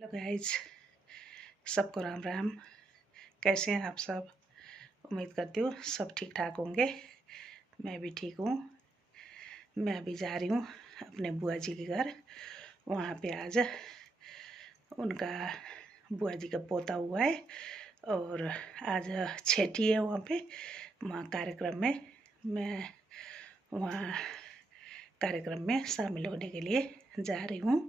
Hello guys, सबको राम राम। कैसे हैं आप सब? उम्मीद करती हूँ सब ठीक ठाक होंगे। मैं भी ठीक हूँ। मैं अभी जा रही हूँ अपने बुआ जी के घर। वहाँ पे आज उनका बुआ जी का पोता हुआ है और आज छठी है वहाँ पे। वहाँ कार्यक्रम में मैं वहाँ कार्यक्रम में शामिल होने के लिए जा रही हूँ।